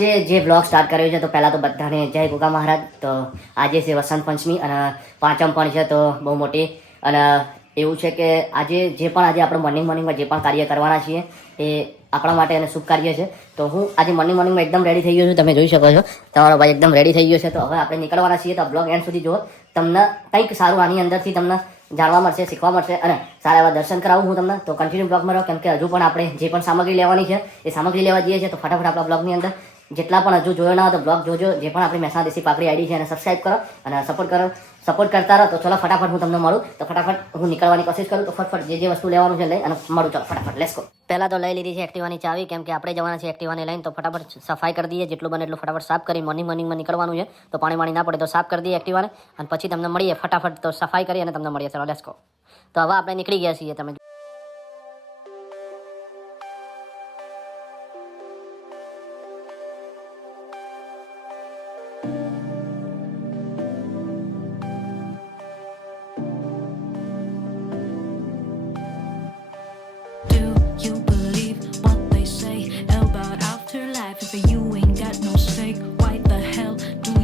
આજે જે blog start કર્યો છે, તો પહેલાં તો બધાને જય ગોગા મહારાજ. તો આજે છે વસંત પંચમી અને પાંચમ પણ છે, તો બહુ મોટી. અને એવું છે કે આજે જે પણ આજે આપણે મોર્નિંગ મોર્નિંગમાં જે પણ કાર્ય કરવાના છીએ, એ આપણા માટે અને શુભ કાર્ય છે. તો હું આજે મોર્નિંગ મોર્નિંગમાં એકદમ રેડી થઈ ગયો છું, તમે જોઈ શકો છો. તમારો ભાઈ એકદમ રેડી થઈ ગયો છે, તો હવે આપણે નીકળવાના છીએ, તો બ્લોગ એન્ડ સુધી જુઓ. તમને કંઈક સારું આની અંદરથી તમને જાણવા મળશે, શીખવા મળશે, અને સારા એવા દર્શન કરાવું હું તમને. તો કન્ટિન્યુ બ્લોગમાં રહો, કેમ કે હજુ પણ આપણે જે પણ સામગ્રી લેવાની છે, એ સામગ્રી લેવા જઈએ છીએ. તો ફટાફટ આપણા બ્લોગની અંદર જેટલા પણ હજુ જોયો ના હોય તો બ્લોગ જોજો, જે પણ આપણી મહેસાણા દેશી પાકડી આઈડી છે એને સબસ્ક્રાઈબ કરો અને સપોર્ટ કરો. સપોર્ટ કરતા રહો તો ચલો ફટાફટ હું તમને મળું. તો ફટાફટ હું નીકળવાની કોશિશ કરું. તો ફટફટ જે જે વસ્તુ લેવાનું છે લઈ અને મળું. ચલો ફટાફટ લેસ ગો પહેલાં તો લઈ લીધી છે એક્ટિવાની ચાવી, કેમ કે આપણે જવાના છે એક્ટિવાની લઈને તો ફટાફટ સફાઈ કરી દઈએ. જેટલું બને એટલું ફટાફટ સાફ કરી મોર્નિંગ મોર્નિંગમાં નીકળવાનું છે. તો પાણી વાણી ના પડે તો સાફ કરી દઈએ એક્ટિવાને. અને પછી તમને મળીએ ફટાફટ તો સફાઈ કરી અને તમને મળીએ. ચલો લેસ તો હવે આપણે નીકળી ગયા છીએ તમે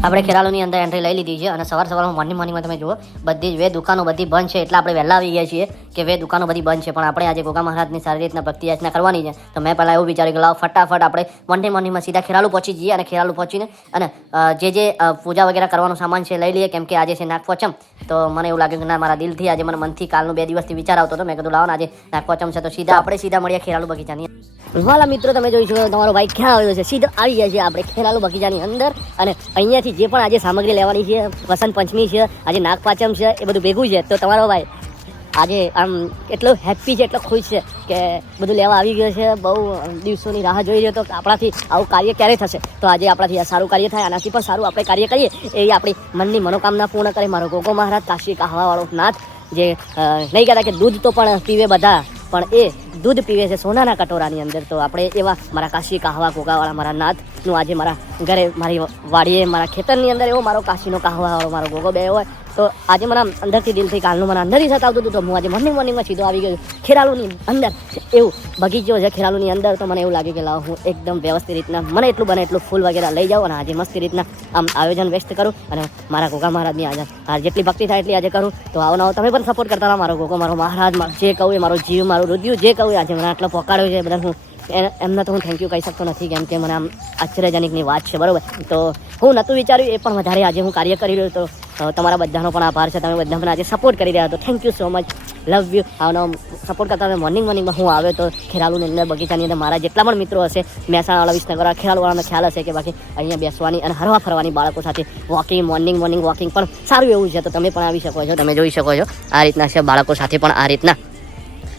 આપણે ખેરાલુની અંદર એન્ટ્રી લઈ લીધી છે અને સવાર સવારમાં મોર્નિંગ મોર્નિંગમાં તમે જુઓ, બધી જ વે દુકાનો બધી બંધ છે, એટલે આપણે વહેલા આવી ગયા છીએ કે વે દુકાનો બધી બંધ છે. પણ આપણે આજે ગોગા મહારાજની સારી રીતના ભક્તિ કરવાની છે. તો મેં પહેલાં એવું વિચાર્યું કે લાવ ફટાફટ આપણે મોર્નિંગ મોર્નિંગમાં સીધા ખેરાલુ પહોંચી જઈએ અને ખેરાલુ પહોંચીને અને જે જે પૂજા વગેરે કરવાનો સામાન છે લઈ લઈએ, કેમ કે આજે છે નાગપોચમ. તો મને એવું લાગ્યું કે ના, મારા દિલથી આજે મને મનથી કાલનું બે દિવસથી વિચાર આવતો હતો. મેં કીધું, લાવો આજે નાગપોચમ છે તો સીધા આપણે સીધા મળીએ ખેરાલુ બગીચાની વાલા મિત્રો, તમે જોઈ શકો તમારો ભાઈ ક્યાં આવ્યો છે? સીધો આવી ગયા છે આપણે ખેરાલુ બગીચાની અંદર અને અહીંયાથી જે પણ આજે સામગ્રી લેવાની છે, વસંત પંચમી છે, આજે નાગપાચમ છે, એ બધું ભેગું છે. તો તમારો ભાઈ, આજે આમ એટલો હેપી છે, એટલો ખુશ છે કે બધું લેવા આવી ગયો છે. બહુ દિવસોની રાહ જોઈ રહ્યો તો આપણાથી આવું કાર્ય ક્યારે થશે? તો આજે આપણાથી સારું કાર્ય થાય, આનાથી પણ સારું આપણે કાર્ય કરીએ, એ આપણી મનની મનોકામના પૂર્ણ કરે. મારો ગોગો મહારાજ, કાશી કાહવાવાળો નાથ, જે નહીં કહેતા કે દૂધ તો પણ પીવે બધા. પણ એ દૂધ પીવે છે સોનાના કટોરાની અંદર. તો આપણે એવા મારા કાશી કાહવા ગોગાવાળા મારા નાથનું આજે મારા ઘરે મારી વાડીએ, મારા ખેતરની અંદર એવો મારો કાશીનો કાહવાવાળો મારો ગોગો બે હોય. તો આજે મને અંદરથી દિલથી કાલનું મને અંદરથી સતાવતું હતું, તો હું આજે મોર્નિંગ મોર્નિંગમાં સીધો આવી ગયો ખેરાલુની અંદર એવું બગીચો છે ખેરાલુની અંદર, તો મને એવું લાગ્યું કે લાવ, હું એકદમ વ્યવસ્થિત રીતના, મને એટલું બને એટલું ફૂલ વગેરે લઈ જાઉં અને આજે મસ્ત રીતના આમ આયોજન વ્યસ્ત કરું અને મારા ગોગા મહારાજની આજે આજે જેટલી ભક્તિ થાય એટલી આજે કરું. તો આવો નવો તમે પણ સપોર્ટ કરતા રહો મારો ગોગો, મારો મહારાજ જે કહું એ મારો જીવ, મારું રુદિયું જે કહું આજે મને આટલો પોકાડ્યો છે બધા હું એમને તો હું થેન્ક યુ કહી શકતો નથી, કેમ કે મને આમ આશ્ચર્યજનકની વાત છે, બરાબર? તો હું નહોતું વિચાર્યું, એ પણ વધારે આજે હું કાર્ય કરી રહ્યો તો તમારા બધાનો પણ આભાર છે. તમે બધા મને આજે સપોર્ટ કરી રહ્યા તો thank you so much love you આનો સપોર્ટ કરતા હતા મોર્નિંગ મોર્નિંગમાં હું આવ્યો તો ખેરાલુની અંદર, બગીચાની અંદર મારા જેટલા પણ મિત્રો હશે, મહેસાણાવાળા, વિસનગરવાળા, ખેરાલુવાળાનો ખ્યાલ હશે કે બાકી અહીંયા બેસવાની અને હરવા ફરવાની બાળકો સાથે વોકિંગ મોર્નિંગ મોર્નિંગ વોકિંગ પણ સારું એવું છે. તો તમે પણ આવી શકો છો. તમે જોઈ શકો છો. આ રીતના છે બાળકો સાથે પણ આ રીતના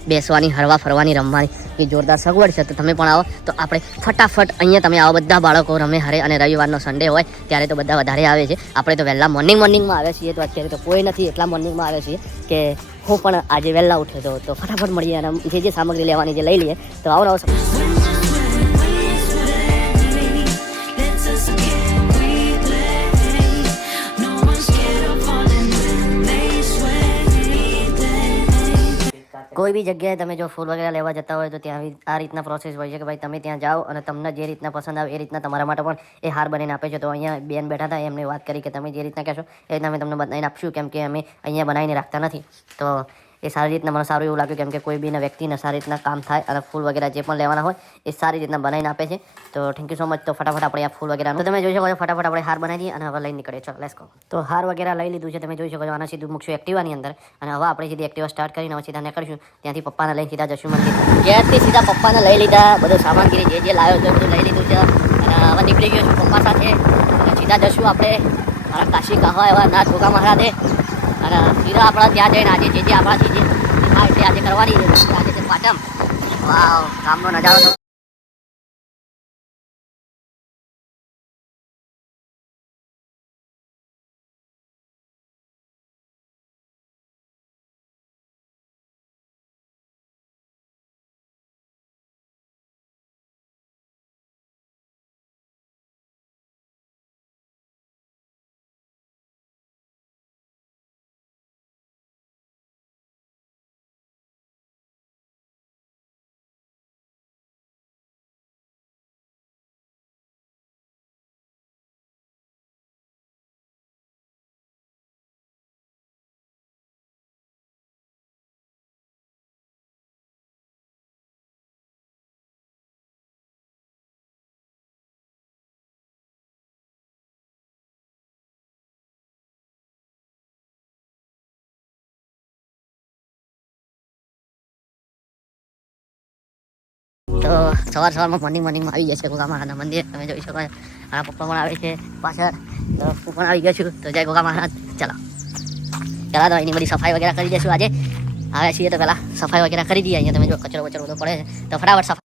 બેસવાની, હરવા ફરવાની, રમવાની એ જોરદાર સગવડ છે, તો તમે પણ આવો. તો આપણે ફટાફટ અહીંયા તમે આવો, બધા બાળકો રમે, હરે અને રવિવારનો સન્ડે હોય, ત્યારે તો બધા વધારે આવે છે. આપણે તો વહેલા મોર્નિંગ મોર્નિંગમાં આવે છીએ, તો અત્યારે તો કોઈ નથી, એટલા મોર્નિંગમાં આવે છીએ કે હું પણ આજે વહેલા ઉઠ્યો હતો તો ફટાફટ મળીએ અને જે જે સામગ્રી લેવાની જે લઈ લઈએ. તો આવો નવો કોઈ બી જગ્યાએ તમે જો ફૂલ વગેરે લેવા જતા હોય તો ત્યાં આ રીતના પ્રોસેસ હોય છે કે ભાઈ તમે ત્યાં જાઓ અને તમને જે રીતના પસંદ આવે એ રીતના તમારા માટે પણ એ હાર બનીને આપે છે. તો અહીંયા બેન બેઠા હતા એમને વાત કરી કે તમે જે રીતના કહેશો એ રીતના અમે તમને બનાવીને આપશું, કેમ કે અમે અહીંયા બનાવીને રાખતા નથી. તો એ સારી રીતના મને સારું એવું લાગ્યું કેમ કે કોઈ બી વ્યક્તિને સારી રીતના કામ થાય અને ફૂલ વગેરે જે પણ લેવાના હોય એ સારી રીતના બનાવીને આપે છે. તો થેન્ક યુ સો મચ તો ફટાફટ આપણે આ ફૂલ વગેરે તો તમે જોઈ શકો છો, ફટાફટ આપણે હાર બનાવી દઈએ અને હવે લઈને નીકળીએ. ચલો લેસ કહો તો હાર વગેરે લઈ લીધું છે. તમે જોઈ શકો છો, આના સીધું મૂકશું એક્ટિવાની અંદર. અને હવે આપણે સીધી એક્ટિવા સ્ટાર્ટ કરીને હવે સીધા નીકળશું ત્યાંથી પપ્પાને લઈને સીધા જશું મંદિર. ઘેરથી સીધા પપ્પાને લઈ લીધા. બધું સામાનગીરી જે જે લાવ્યો છે, બધું લઈ લીધું છે. અને હવે નીકળી ગયો છું પપ્પા સાથે. સીધા જશું આપણે. મારા કાશી કહવા એવા નાથ ગોગા મહારાજે. અને શીરો આપણા ત્યાં જઈને આજે જે જે આપણાથી જે તે આજે કરવાની આજે છે પાટમ વાવ કામનો નજારો તો સવાર સવારમાં મોર્નિંગ મોર્નિંગમાં આવી જશે ગોગા મહારાજના મંદિર. તમે જોઈ શકો મારા પપ્પા પણ આવે છે પાછળ. તો હું પણ આવી ગયો છું. તો જય ગોગા મહારાજ ચલો પહેલાં તો એની બધી સફાઈ વગેરે કરી દઈશું આજે. આવ્યા છીએ તો પહેલાં સફાઈ વગેરે કરી દઈએ. અહીંયા તમે જો કચરો વચરો બધો પડે છે. તો ફટાફટ સફાઈ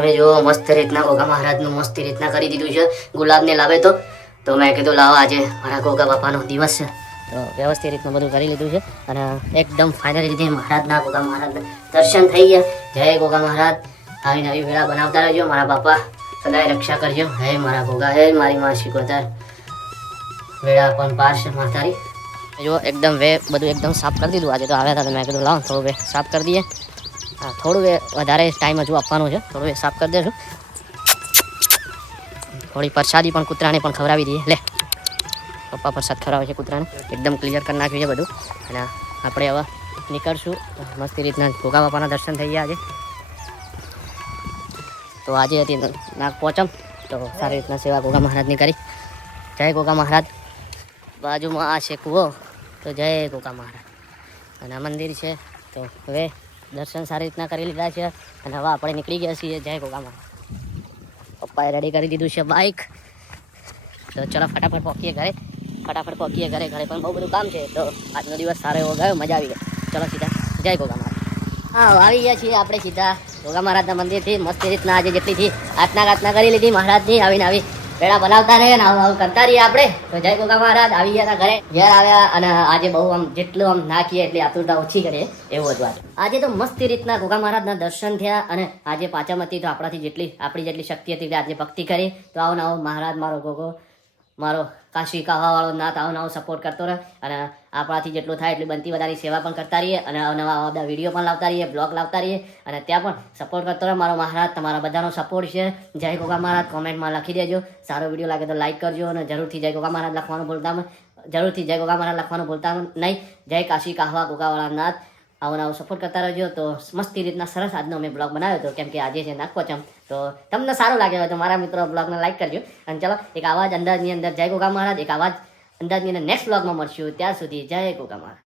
તમે જુઓ, મસ્ત રીતના ગોગા મહારાજનું મસ્ત રીતના કરી દીધું છે. ગુલાબને લાવે તો. તો મેં કીધું, લાવો આજે મારા ગોગા બાપાનો દિવસ છે. તો વ્યવસ્થિત રીતનું બધું કરી લીધું છે અને એકદમ ફાઇનલ રીતે મહારાજના ગોગા મહારાજ દર્શન થઈ ગયા. જય ગોગા મહારાજ. આવી નવી વેળા બનાવતા રહેજો. મારા બાપા સદાય રક્ષા કરજો. હે મારા ગોગા, હે મારી માં શીખોતર વેળા પણ પાર છે માતારી જો, એકદમ વે, બધું એકદમ સાફ કરી દીધું. આજે તો આવ્યા હતા મેં કીધું, લાવો થોડું વે, સાફ કરી દઈએ. હા, થોડું એ વધારે ટાઈમ હજુ આપવાનો છે. થોડું એ સાફ કરી દેજો. થોડી પ્રસાદી પણ કૂતરાને પણ ખવડાવી દઈએ. લે. પપ્પા પ્રસાદ ખવડાવે છે કૂતરાને. એકદમ ક્લિયર કરી નાખ્યું છે બધું. અને આપણે હવે નીકળશું. મસ્તી રીતના ગોગા બાપાના દર્શન થઈ ગયા આજે. તો આજે હતી નાગ પહોંચમ તો સારી રીતના સેવા ગોગા મહારાજની કરી. જય ગોગા મહારાજ. બાજુમાં આ છે કૂવો. તો જય ગોગા મહારાજ. અને આ મંદિર છે. તો હવે દર્શન સારી રીતના કરી લીધા છે અને હવે આપણે નીકળી ગયા છીએ જય ગોગામાં પપ્પાએ રેડી કરી દીધું છે બાઇક તો ચલો ફટાફટ પહોંચીએ ઘરે. ફટાફટ પહોંચીએ ઘરે. ઘરે પણ બહુ બધું કામ છે. તો આજનો દિવસ સારો એવો ગયો. મજા આવી ગઈ. ચલો સીધા જય ગોગામાં હા આવી ગયા છીએ આપણે સીધા ગોગા મહારાજના મંદિરથી. મસ્ત રીતના આજે જેટલીથી આટના ગાતના કરી લીધી મહારાજની. આવીને આવી પેડા બનાવતા રહે ને આવું કરતા રહીએ આપણે. તો જય ગોગા મહારાજ, આવી ગયા ઘરે. ઘેર આવ્યા અને આજે બહુ આમ જેટલું આમ નાખીએ એટલી આતુરતા ઓછી કરીએ, એવું હતું આજે. તો મસ્તી રીતના ગોગા મહારાજના દર્શન થયા અને આજે પાછામાંથી તો આપણાથી જેટલી, આપણી જેટલી શક્તિ હતી આજે ભક્તિ કરી. તો આવો ને આવો મહારાજ, મારો ગોગો. મારો કાશી કાવાવાળો નાથ આવો નવો સપોર્ટ કરતો રહે અને આપણાથી જેટલું થાય એટલી બનતી વધારી સેવા પણ કરતા રહીએ અને નવા બધા વીડિયો પણ લાવતા રહીએ બ્લોગ લાવતા રહીએ અને ત્યાં પણ સપોર્ટ કરતો રહે. મારો મહારાજ તમારા બધાનો સપોર્ટ છે. જય ગોગા મહારાજ કોમેન્ટમાં લખી દેજો. સારો વીડિયો લાગે તો લાઈક કરજો અને જરૂરથી જય ગોગા મહારાજ લખવાનું ભૂલતા જરૂરથી જય ગોગા મહારાજ લખવાનું ભૂલતા નહીં. જય કાશી કાહવા ગોગાવાળા નાથ આવો નવો સપોર્ટ કરતા રહેજો. તો મસ્તી રીતના સરસ આજનો મેં બ્લોગ બનાવ્યો હતો. કેમ કે આજે છે નાગપંચમ તો તમને સારો લાગ્યો હોય તો મારા મિત્રો બ્લોગને લાઈક કરજો. અને ચલો, એક આવાજ અંદાજની અંદર જય ગોગા મહારાજ. એક આવાજ અંદાજની અંદર નેક્સ્ટ બ્લોગમાં મળશું. ત્યાં સુધી જય ગોગા મહારાજ.